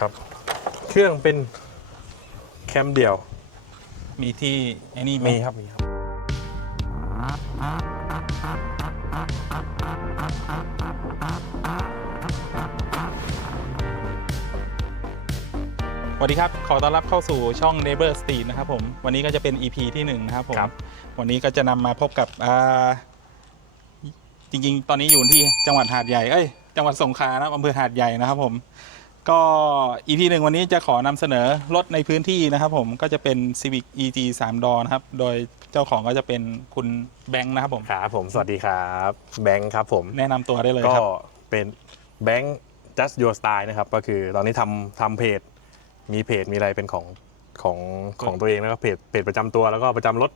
ครับ เครื่องเป็นแคมเดี่ยว มีที่ไอ้นี่ไหมีครับมีครับ สวัสดีครับ ขอต้อนรับเข้าสู่ช่อง Neighbor Street นะครับผม วันนี้ก็จะเป็น EP ที่1นะครับผม ครับ วันนี้ก็จะนำมาพบกับอ่าจริงๆ ตอนนี้อยู่ที่จังหวัดหาดใหญ่ เอ้ย จังหวัดสงขลานะครับอำเภอหาดใหญ่นะครับผม ก็ EP หนึ่งวันนี้จะขอนำเสนอรถในพื้นที่นะครับผมก็จะเป็น Civic EG 3 ดอนะครับ โดยเจ้าของก็จะเป็นคุณแบงค์นะครับผมครับผมสวัสดีครับ แบงค์ครับผม แนะนำตัวได้เลยก็ครับ เป็นแบงค์ just your style นะครับ ก็คือตอนนี้ทำทำเพจ มีเพจมีอะไรเป็นของของของตัวเองแล้วก็เพจเพจประจำตัวแล้วก็ประจำรถ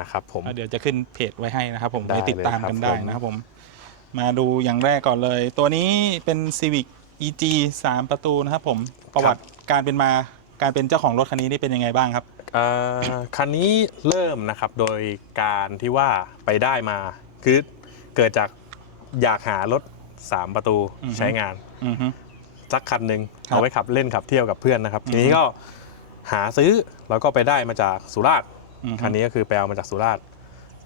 นะครับผม เดี๋ยวจะขึ้นเพจไว้ให้นะครับผมได้ไปติดตามกันเลยครับได้ผมนะครับผม มาดูอย่างแรกก่อนเลย ตัวนี้เป็น Civic EG 3 ประตูนะครับผมประวัติการเป็นมาการเป็นเจ้าของรถคันนี้นี่เป็นยังไงบ้างครับเอ่อคันนี้เริ่มนะครับโดยการที่ว่าไปได้มาคือเกิดจากอยากหารถ 3 ประตูอือฮึใช้งานอือฮึสักคันหนึ่งครับเอาไว้ขับเล่นขับเที่ยวกับเพื่อนนะครับอือฮึทีนี้ก็หาซื้อแล้วก็ไปได้มาจากสุราษฎร์อือฮึคันนี้ก็คือไปเอามาจากสุราษฎร์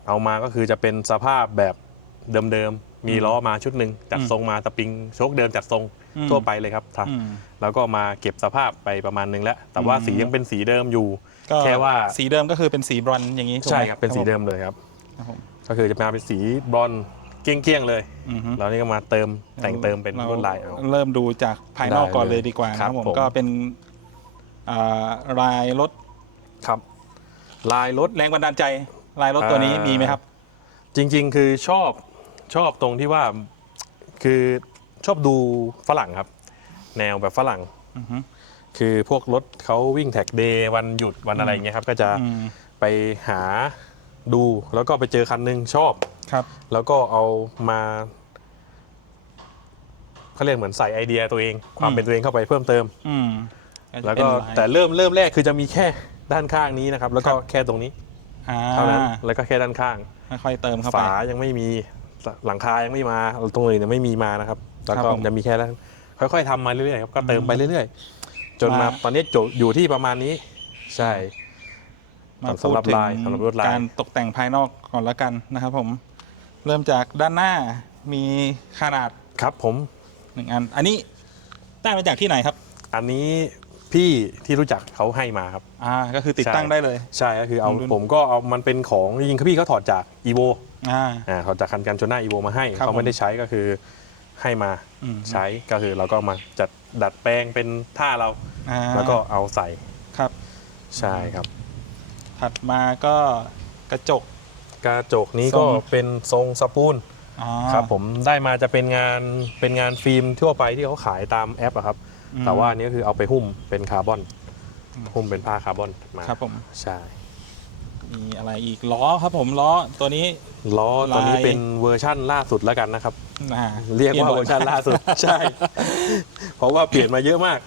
เอามาก็คือจะเป็นสภาพแบบเดิมๆ มีล้อมาชุดหนึ่งจัดอืมทรงมาตะปิงโชคเดิมจัดทรงอืมทั่วไปเลยครับท่านอืมแล้วก็มาเก็บสภาพไปประมาณนึงแล้ว แต่ว่าอืมสียังเป็นสีเดิมอยู่ก็แค่ว่าสีเดิมก็คือเป็นสีบรอนซ์อย่างนี้ถูกไหมใช่ครับเป็นสีเดิมเลยครับครับผมก็คือจะมาเป็นสีบรอนซ์เกลี้ยงๆเลยอือฮึแล้วนี่ก็มาเติมแต่งเติมเป็นลวดลายเอาเริ่มดูจากภายนอกได้ก่อนเลยเลยดีกว่านะครับผมผมก็เป็นอ่าลายรถครับ ลายรถแรงบันดาลใจ ลายรถตัวนี้อ่ามีมีไหมครับ จริง ๆ คือชอบ ชอบตรงที่ว่าคือชอบดูฝรั่งครับ แนวแบบฝรั่ง อือฮึ คือพวกรถเขาวิ่งแท็กเดย์วันหยุดวันอะไรอย่างเงี้ยครับ ก็จะอืม ไปหาดูแล้วก็ไปเจอคันหนึงชอบ ครับ แล้วก็เอามาเขาเรียกเหมือนใส่ไอเดียตัวเอง ความอืม เป็นตัวเองเข้าไปเพิ่มเติม อืมแล้วก็เป็นลายแต่เริ่มเริ่มแรกคือจะมีแค่ด้านข้างนี้นะครับ แล้วก็แค่ตรงนี้อ่าเท่านั้นแล้วก็แค่ด้านข้าง ค่อยๆเติมเข้าไปฝายังไม่มี หลังคายังไม่มาตรงอื่นยังไม่มีมานะครับ แล้วครัก็บผมจะมีแค่นั้นค่อยๆทำมาเรื่อยๆครับก็เติมไปเรื่อยๆ จนมามา ตอนนี้จบอยู่ที่ประมาณนี้ ใช่ มาสำหรับพูดถึงลายสำหรับลวดลาย การตกแต่งภายนอกก่อนละกันนะครับผมเริ่มจากด้านหน้ามีขนาดครับผม หนึ่งอัน อันนี้ได้มาจากที่ไหนครับ อันนี้พี่ที่รู้จักเขาให้มาครับ อ่าก็คือติดใช่ตั้งได้เลย ใช่ก็คือเอารุ่นผมก็เอามันเป็นของจริงๆพี่เขาถอดจากอีโว อ่า อ่าถอดจากคันกันชนหน้าอีโวมาให้ครับเขาไม่ได้ใช้ก็คือให้มาอืม ใช้ก็คือเราก็มาจัดดัดแปลงเป็นท่าเรา อ่าแล้วก็เอาใส่ครับ ใช่ครับ ถัดมาก็กระจก กระจกนี้ทรก็ง เป็นทรงสปูนอ๋อ ครับผมได้มาจะเป็นงานเป็นงานฟิล์มทั่วไปที่เขาขายตามแอปอะครับ อืม แต่ว่าอันนี้ก็คือเอาไปหุ้มเป็นคาร์บอนอืมหุ้มเป็นผ้าคาร์บอนมาครับผม ใช่ มีอะไรอีกล้อครับผมล้อตัวนี้ ล้อตัวนี้ลาย เป็นเวอร์ชั่นล่าสุดแล้วกันนะครับ อ่าเรียกว่าปลี่เวอร์นชันล่าสุด ใช่ เพราะว่าเปลี่ยนมาเยอะมาก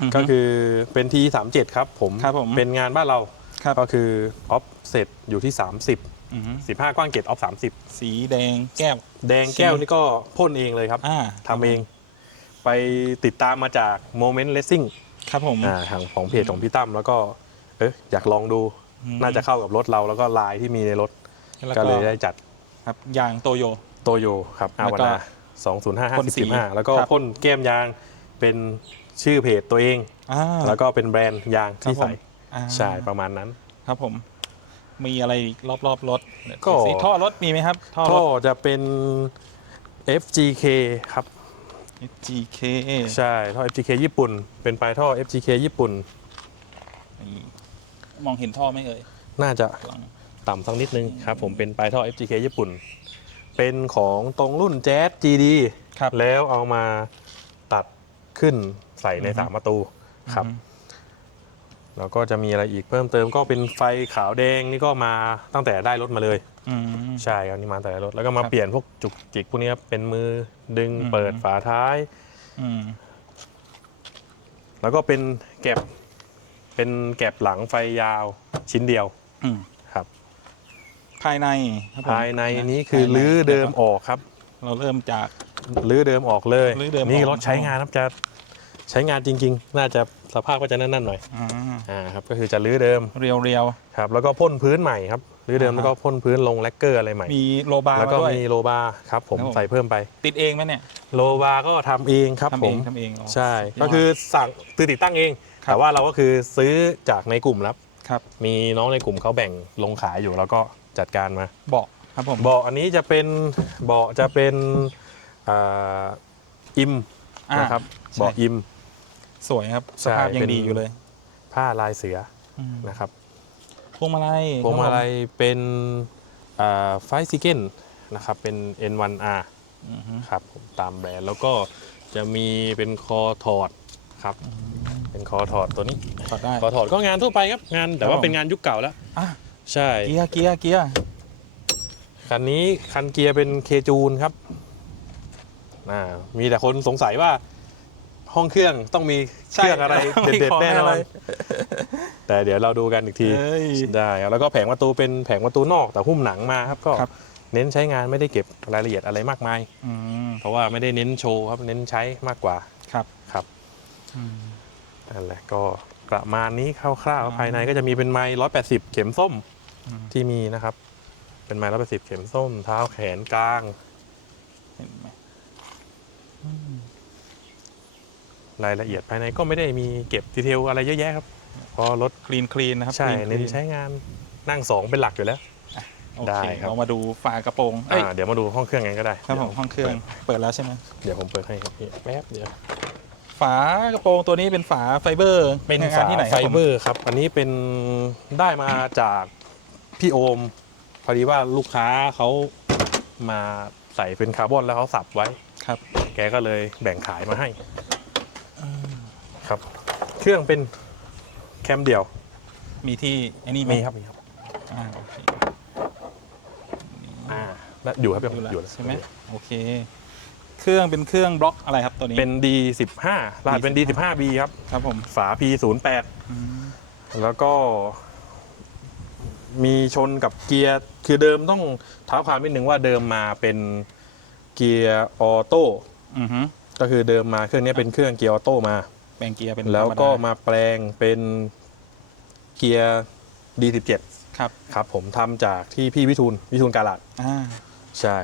อือฮึก็คือเป็น T37 ครับผม ครับผมเป็นงานบ้านเรา ครับ ก็คือออฟเซตอยู่ที่ 30อือฮึ15 กว้างเกตออฟสีแดงแก้ว 30 แดงแก้วนี่ก็พ่นเองเลยครับอ่าทำเอง ไปติดตามมาจาก Moment Racing ครับผม อ่าทางของเพจของพี่ตั้มแล้วก็ เอ๊ะอยากลองดู อืม น่าจะเข้ากับรถเราแล้วก็ลายที่มีในรถ แล้วก็เลยได้จัดครับยางโตโย โตโยครับอาแล้ววก็นา205พ่นสี50 15แล้วก็ครับ พ่นแก้มยางเป็นชื่อเพจตัวเอง อ่าแล้วก็เป็นแบรนด์ยางที่ครับผมใส่อ่าใช่ประมาณนั้น ครับผม มีอะไรอีกรอบๆรถก็ดูสิท่อรถมีไหมครับ ท่อรท่อถจะเป็น FGK ครับ GK ใช่ ท่อ FGK ญี่ปุ่น เป็นปลายท่อ FGK ญี่ปุ่นนี่มองเห็นท่อไหมเอ่ยน่าจะหลัง ต่ำสักนิดนึงครับผมเป็นปลายท่อ FGK ญี่ปุ่น เป็นของตรงรุ่น Jazz GD ครับแล้วเอามาตัดขึ้นใส่ในอือฮึสามประตูครับอืมแล้วก็จะมีอะไรอีกเพิ่มเติมก็เป็นไฟขาวแดงนี่ก็มาตั้งแต่ได้รถมาเลยอืมใช่ครับนี่มาตั้งแต่รถแล้วก็มาครับเปลี่ยนพวกจุกจิกพวกนี้ครับเป็นมือดึงอืมเปิดฝาท้ายอืมแล้วก็เป็นแก็บเป็นแก็บหลังไฟยาวชิ้นเดียวอืมครับ ภายในครับผมภายในนี้คือภายในลื้อเดิมนะครับออกครับเราเริ่มจาก ลื้อเดิมออกเลยลื้อเดิมนี่ออกรถใช้งานครับจะใช้งานจริง ๆ น่าจะสภาพก็จะนั่นๆหน่อยอ่าอ่าครับก็คือจะรื้อเดิมเรียวเรียวครับ แล้วก็พ่นพื้นใหม่ครับรื้อเดิมอ่าฮะแล้วก็พ่นพื้นลงแลกเกอร์อะไรใหม่ ๆ มีโลบาร์แล้วก็มาด้วย มีโลบาร์ครับผมครับผม ใส่เพิ่มไป ติดเองไหมเนี่ยโลบาร์ก็ทำเองครับทำผเองมทำเองอ๋อ ใช่สุดยดก็คือสั่งตือติดตั้งเอง ครับ แต่ว่าเราก็คือซื้อจากในกลุ่มแล้วครับ มีน้องในกลุ่มเขาแบ่งลงขายอยู่แล้วก็ จัดการมาเบาะครับผมเบาะอันนี้จะเป็นเบาะจะเป็นอ่าอิมอ่านะครับใช่เบาะอิม สวยครับใช่สภาพยัเป็งนดีอยู่เลย ผ้าลายเสืออืมนะครับพวงมาลัยพวงมาลัยเป็นไฟซิเกนนะครับเป็น N1R อือฮึครับผมตามแบรนด์แล้วก็จะมีเป็นคอถอดครับ เป็นคอถอดตัวนี้ถอดได้คอถอดก็งานทั่วไปครับ งานแต่ว่าครับผมเป็นงานยุคเก่าแล้วอะ ใช่ เกียร์เกียร์เกียร์คันนี้คันเกียร์เป็นเคจูนครับอ่ามีแต่คนสงสัยว่าห้องเครื่องต้องมีเครื่องอะไรเด็ดๆแน่นอนแต่เดี๋ยวเราดูกันอีกทีเอ้ยได้ครับแล้วก็แผงประตูเป็นแผงประตูนอกแต่หุ้มหนังมาครับก็ครับเน้นใช้งานไม่ได้เก็บรายละเอียดอะไรมากมายอืมเพราะว่าไม่ได้เน้นโชว์ครับเน้นใช้มากกว่าครับครับอืมนั่นแหละก็ประมาณนี้คร่าวอืมๆภายในก็จะมีเป็นไม้ร้อยแปดสิบเข็มส้มอืม ที่มีนะครับ เป็นไม้ร้อยแปดสิบเข็มส้มเท้าแขนกลาง เห็นไหมรายละเอียดภายในก็ไม่ได้มีเก็บดีเทลอะไรเยอะแยะครับเพราะรถคลีนคลีนนะครับใช่ clean เน้น clean ใช้งานนั่งสองเป็นหลักอยู่แล้ว โอได้เคครับ เรามาดูฝากระโปรงเอ้ยอ่าเดี๋ยวมาดูห้องเครื่องกันก็ได้ครับผมห้องเครื่องเปิดแล้วใช่ไหมเดี๋ยวผมเปิดให้ครับพี่แป๊บเดียวฝากระโปรงตัวนี้เป็นฝาไฟเบอร์เป็นงาฝานที่ไหนคไฟรับผมเบอร์ครับ อันนี้เป็นได้มาจาก พี่โอม พอดีว่าลูกค้าเขามาใส่เป็นคาร์บอนแล้วเขาสับไว้ ครับ แกก็เลยแบ่งขายมาให้ครับ เครื่องเป็นแคมเดี่ยวมีที่ไอ้นี่ไหมมีครับมีครับอ่าโอเคอ่าแล้วอยู่ครับอยู่แล้วอยู่แล้วใช่ไหมโอเค เครื่องเป็นเครื่องบล็อกอะไรครับตัวนี้ เป็น D15 รหัสเป็น D15B ครับ ครับผม ฝา P08 อืมแล้วก็ มีชนกับเกียร์ คือเดิมต้องเท้าความนิดนึงว่าเดิมมาเป็นเกียร์ออโต้อือฮึก็คือเดิมมาเครื่องนี้เป็นเครื่องเกียร์ออโต้มา แปลงเกียร์เป็นแล้วธรรดาก็มาแปลงเป็นเกียร์ D17 ครับครับผมทำจากที่พี่วิทูลวิทูลกาลาดอ่า ใช่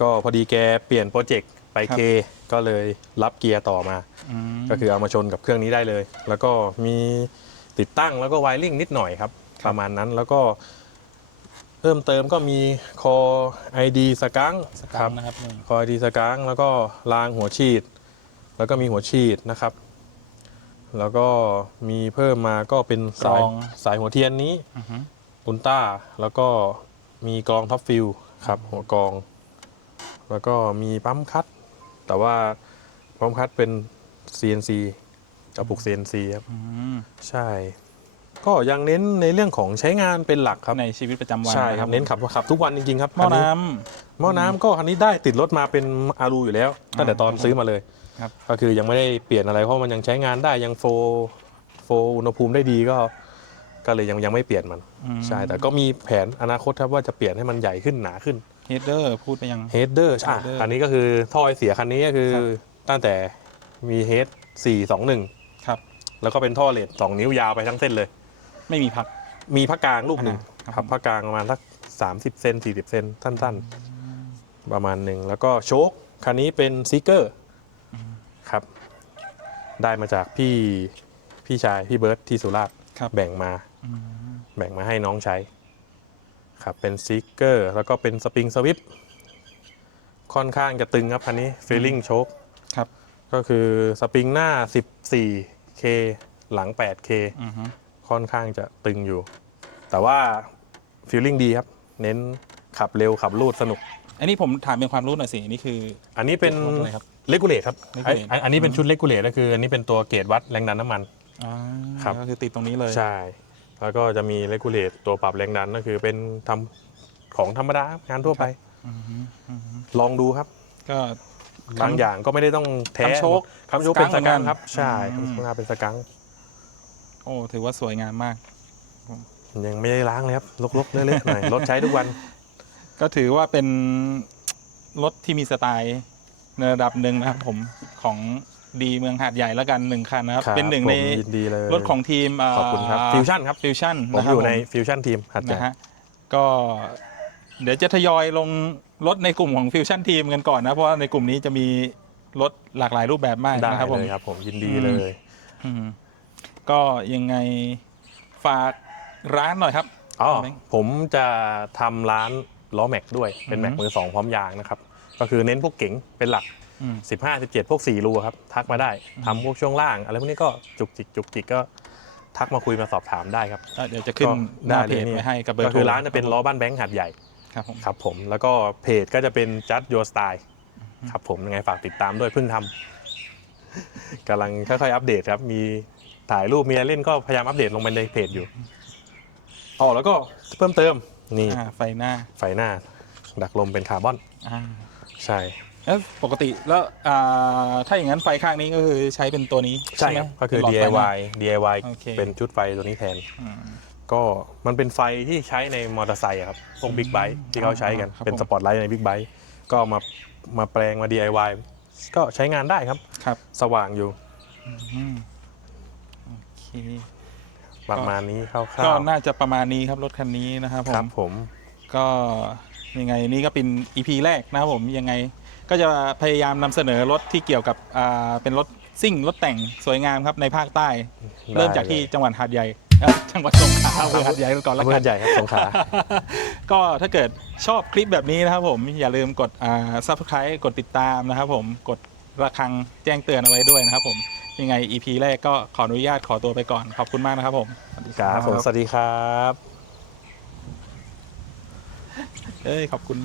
ก็พอดีแกเปลี่ยนโปรเจกต์ไปครับ เคก็เลยรับเกียร์ต่อมา อืมก็คือเอามาชนกับเครื่องนี้ได้เลย แล้วก็มีติดตั้งแล้วก็ไวริ่งนิดหน่อยครับ ประมาณนั้นแล้วก็เพิ่มเติมก็มีคอ ID สกังสคกัรังบนะครับนี่คอ ID สกังแล้วก็รางหัวฉีด แล้วก็มีหัวฉีดนะครับ แล้วก็มีเพิ่มมาก็เป็นสายสายหัวเทียนนี้อือฮึอุลต้าแล้วก็มีกรองท็อปฟิลครับ หัวกรอง แล้วก็มีปั๊มคัด แต่ว่าปั๊มคัดเป็น CNC กระปุก CNC ครับอืมใช่ ก็ยังเน้นในเรื่องของใช้งานเป็นหลักครับในชีวิตประจำวันใช่ครับเน้นขับขับทุกวันจริงๆครับหม้อคัน้ำ หม้อน้ำก็คันนี้ได้ติดรถมาเป็นอารูอยู่แล้ว ตั้งแต่ตอนอ่าซื้อมาเลยครับ ก็คือยังไม่ได้เปลี่ยนอะไรเพราะมันยังใช้งานได้ยังโฟโฟอุณหภูมิได้ดีก็ ก็เลยยังยังไม่เปลี่ยนมัน อืมใช่แต่ก็มีแผนอนาคตครับว่าจะเปลี่ยนให้มันใหญ่ขึ้นหนาขึ้นเฮดเดอร์พูดไปยัง เฮดเดอร์อะ Header อันนี้ก็คือท่อไอเสียคันนี้ก็คือครับตั้งแต่มีเฮดสี่สองหนึ่งครับ แล้วก็เป็นท่อเลดสองนิ้วยาวไปทั้งเส้นเลย ไม่มีพัก มีพักกลางลูกหนึ่งอ่าครับครับพักกลางประมาณสักสามสิบเซนสี่สิบเซนสั้น ๆ ประมาณหนึ่งแล้วก็โชคคันนี้เป็นซิกเกอร์ครับ ได้มาจากพี่พี่ชายพี่เบิร์ตที่สุราษฎร์ครับแบ่งมาอืมแบ่งมาให้น้องใช้ครับเป็นซิกเกอร์แล้วก็เป็นสปริงสวิปค่อนข้างจะตึงครับคันนี้ฟีลลิ่งโชคครับ ก็คือสปริงหน้า 14K หลัง 8K อือฮึ ค่อนข้างจะตึงอยู่ แต่ว่าฟีลลิ่งดีครับ เน้นขับเร็วขับลูดสนุก อันนี้ผมถามเป็นความรู้หน่อยสิ นี่คือ อันนี้เป็นรถอะไรครับ เลกูเลตครับ Regulate ไอ้อันนี้เป็นชุดเลกูเลตก็คือ อันนี้เป็นตัวเกจวัดแรงดันน้ำมัน อ่าครับ ก็คือติดตรงนี้เลยใช่ แล้วก็จะมีเลกูเลตตัวปรับแรงดันก็คือเป็นทำของธรรมดางานทั่วไป อือฮึอือฮึลองดูครับ ก็ บางอย่างก็ไม่ได้ต้องแท้คำโชคคำโชคเป็นสสกังเหมือนกักันงครับ ใช่อืมข้างหน้าเป็นสกังโอ้ถือว่าสวยงามมาก ยังไม่ได้ล้างเลยครับลกๆเละๆหน่อยรถใช้ทุกวัน ก็ถือว่าเป็นรถที่มีสไตล์ในระดับหนึ่งนะครับผมของดีเมืองหาดใหญ่แล้วกันหนึ่งคันนะครับครับเป็นหนึ่งผมในยินดีเลยรถของทีมขอบคุณครับฟิวชั่นครับฟิวชั่นผมอยู่ในฟิวชั่นทีมหัดใหญ่นะฮะก็เดี๋ยวจะทยอยลงรถในกลุ่มของฟิวชั่นทีมกันก่อนนะ เพราะว่าในกลุ่มนี้จะมีรถหลากหลายรูปแบบมากได้นะครับผมเลยครับผมยินดีอืมเลยอืม ก็ยังไงฝากร้านหน่อยครับอ๋อแบงค์ผมจะทำร้านล้อแม็กด้วย เป็นอือฮึแม็กมือสองพร้อมยางนะครับ ก็คือเน้นพวกเก๋งเป็นหลักอืม15 17 พวก 4 รูครับ ทักมาได้ทำพวกช่วงล่าง อะไรพวกนี้ก็จุกจิกจุกจิกก็ทักมาคุยมาสอบถามได้ครับก็เดี๋ยวจะขึ้นก็หน้าเพได้จเลยนี่ไว้ให้กับเบอร์ก็โทรคือร้านจะเป็นล้อบ้านแบงค์หัดใหญ่ครับผมครับผมแล้วก็เพจก็จะเป็น just your style ครับผมยังไงฝากติดตามด้วยเพิ่งทำกำลังค่อยๆอัปเดตครับมี ถ่ายรูปมีอะไรเล่นก็พยายามอัปเดตลงไปในเพจอยู่อ๋อแล้วก็เพิ่มเติมนี่อ่าไฟหน้าไฟหน้า ดักลมเป็นคาร์บอนอ่าใช่ แล้วปกติแล้วอ่าถ้าอย่างนั้นไฟข้างนี้ก็คือใช้เป็นตัวนี้ใช่ไหมครับก็คือ เป็นหลดไฟหน้า DIY DIY โอเค เป็นชุดไฟตัวนี้แทน อืม ก็มันเป็นไฟที่ใช้ในมอเตอร์ไซค์อะครับ พวกบิ๊กไบค์ที่เขาใช้กัน ครับเป็นผม สปอตไลท์ในบิ๊กไบค์ก็เอามามาแปลงมา DIY ก็ใช้งานได้ครับ ครับสว่างอยู่ อืมโอเค ประมาณนี้คร่าก็วน่าจะประมาณนี้ครับรถคันนี้นะครับผๆครัมบผมก็ยังไงนี่ก็เป็น EP แรกนะครับผมยังไงก็จะพยายามนำเสนอรถที่เกี่ยวกับอ่าเป็นรถซิ่งรถแต่งสวยงามครับในภาคใต้ เริ่มจากที่จังหวัดหาดใหญ่เอ้ยจังหวัดสงขลาอำเภอหาดใหญ่ก่อนแล้วอำเภอกัหานดใหญ่ครับสงขลา ก็ถ้าเกิดชอบคลิปแบบนี้นะครับผมอย่าลืมกดอ่า subscribe กดติดตามนะครับผมกดระฆังแจ้งเตือนเอาไว้ด้วยนะครับผม ยังไง EP แรกก็ขออนุญาตขอตัวไปก่อน ขอบคุณมากนะครับผมสวัสดีครับผมสวัสดีครับ เอ้ย ขอบคุณ